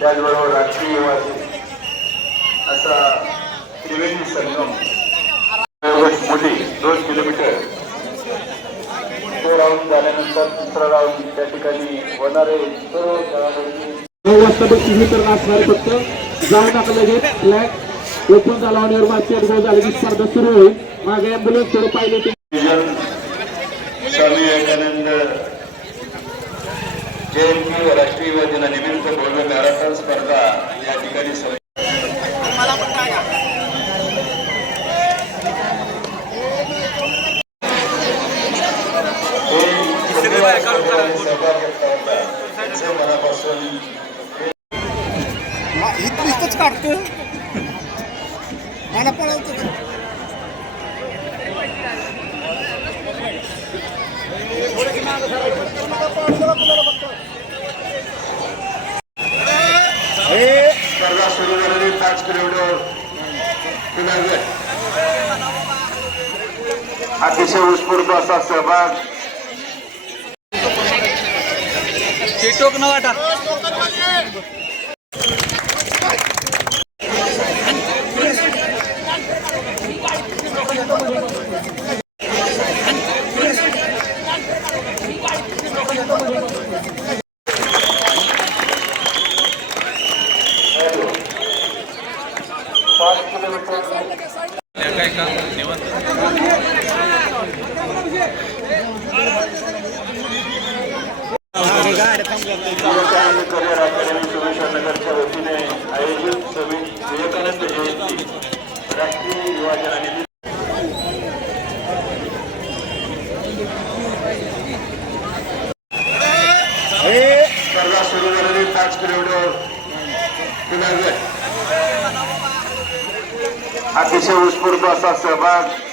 त्याचबरोबर राष्ट्रीय युवा दिन असा त्रिवेणी संगम. मुली दोन किलोमीटर. तो राऊंड झाल्यानंतर तिसरा राऊंड त्या ठिकाणी होणारे सर्व खेळाडूंनी नऊ वाजता बक्षीस वितरण असणार फक्त. जाऊ नका लगेच फ्लॅग ओपन झाला आणि मागची गोल झाली की स्पर्धा सुरू होईल. मागे ॲम्ब्युलन्स थोडं पाहिले ते स्वामी विवेकानंद जयंती व राष्ट्रीय युवा दिनानिमित्त भव्य मॅरेथॉन स्पर्धा या ठिकाणी हे मनापासून काढतो मला पळवतो का? स्पर्धा पाच किलोमीटर अतिशय उत्स्फूर्त असा सहभाग. टोक न वाटा. पाच किलोमीटर विवेकानंद नगरच्या वतीने आयोजित स्वामी विवेकानंद जयंती राष्ट्रीय युवा दिनानिमित्त स्पर्धा सुरू झालेली पाच किलोमीटर अतिशय उत्स्फूर्त असा सहभाग